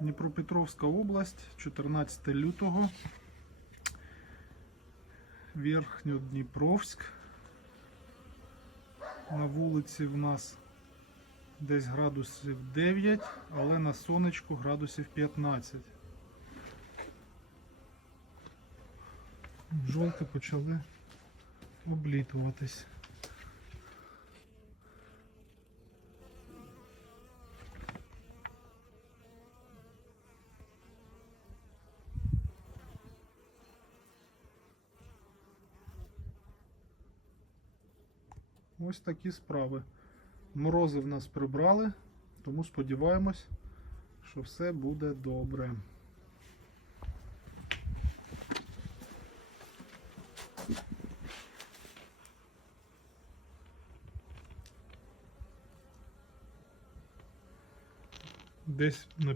Дніпропетровська область, 14 лютого. Верхньодніпровськ. На вулиці в нас десь градусів 9, але на сонечку градусів 15. Жовти почали облітуватись. Ось такі справи. Морози в нас прибрали, тому сподіваємось, що все буде добре. Десь на